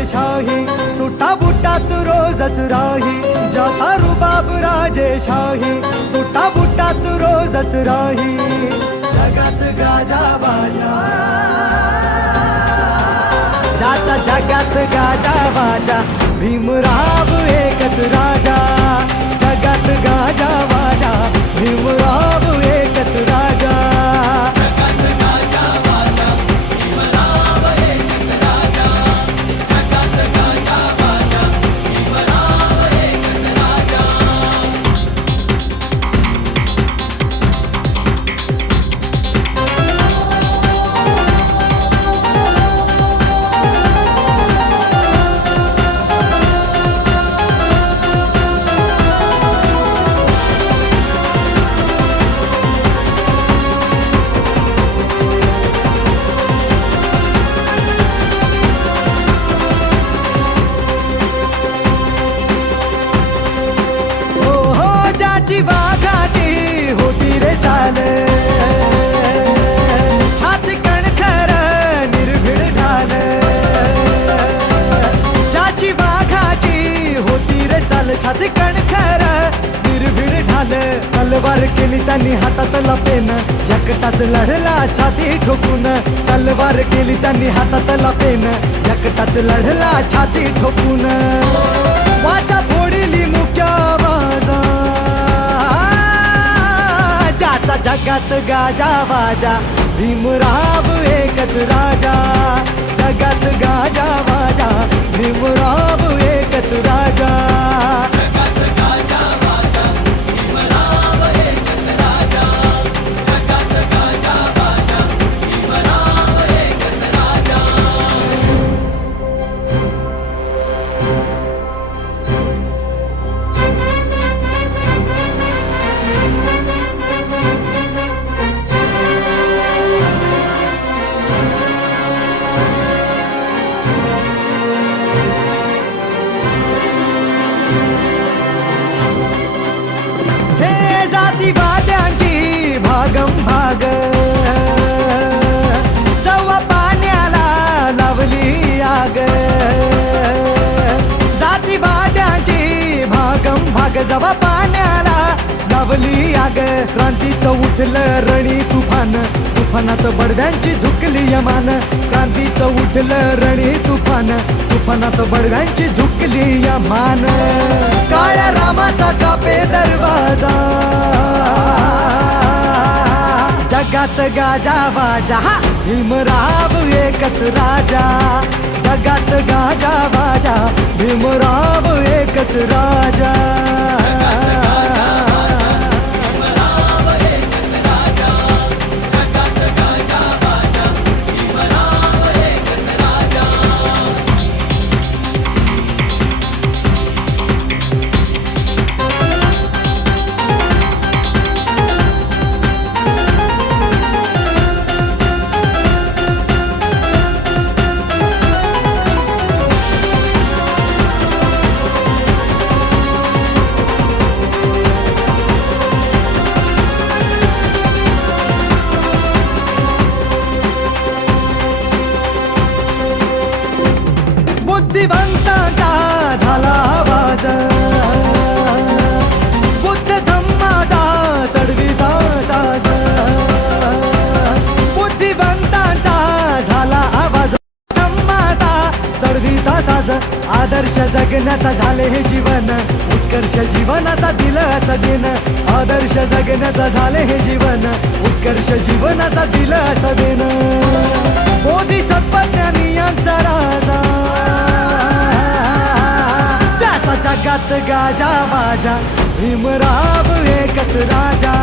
राजेशाही, सुटा बुटात रोजच राही, ज्याचा रुबाब राजेशाही, सुटा बुटात रोजच राही. जगात गाजा बाजा, ज्याचा जगात गाजा बाजा, भीमराव एकच राजा. जगात गाजा बाजा, भीमराव एकच राजा. जगात गाजा बाजा, भीमराव एकच राजा. जगात गाजा बाजा, भीमराव एकच राजा. वाघाची होती रे चाल, छाती कणखर निर्भीड ढाल. ज्याची वाघाची होती रे चाल, छाती कणखर निर्भीड ढाल. तलवार केली त्यांनी हातातला पेन, एकटाच लढला छाती ठोकून. तलवार केली त्यांनी हातातला पेन, एकटाच लढला छाती ठोकून. वाचा फोडली मुख्य बाजा, ज्याचा जगात गाजा बाजा, भीमराव एकच राजा. जगात गाजा बाजा, भीमराव एकच राजा. जगात गाजा बाजा, भीमराव एकच राजा. जगात गाजा बाजा, भीमराव एकच राजा. हे जातीवाद्यांची भागम भाग, जवा पाण्याला लावली आग. जातीवाद्यांची भागम भाग, जवा पाण्याला लावली आग. क्रांतीचं उठलं रणी तुफान, तुफानात बडव्यांची झुकली यमान. क्रांतीचं उठलं रणी तुफान, तुफानात बडव्यांची झुकली यमान. काळ्या रामाचा कापे दरवाजा, जगात गाजा बाजा, भीमराव एकच राजा. जगात गाजा बाजा, भीमराव एकच राजा. भीमराव एकच राजा. जगात गाजा बाजा, भीमराव एकच राजा. बुद्धिवंतांचा झाला आवाज, बुद्ध धम्माचा चढविता साज. बुद्धिवंतांचा झाला आवाज, धम्माचा चढविता साज. आदर्श जगण्याचा झाले हे जीवन, उत्कर्ष जीवनाचा दिलासा दिन. आदर्श जगण्याचा झाले हे जीवन, उत्कर्ष जीवनाचा दिलासा दिन. बोधिसत्वज्ञानी यांचा राजा, ज्याचा जगात गाजा बाजा, भीमराव एकच राजा.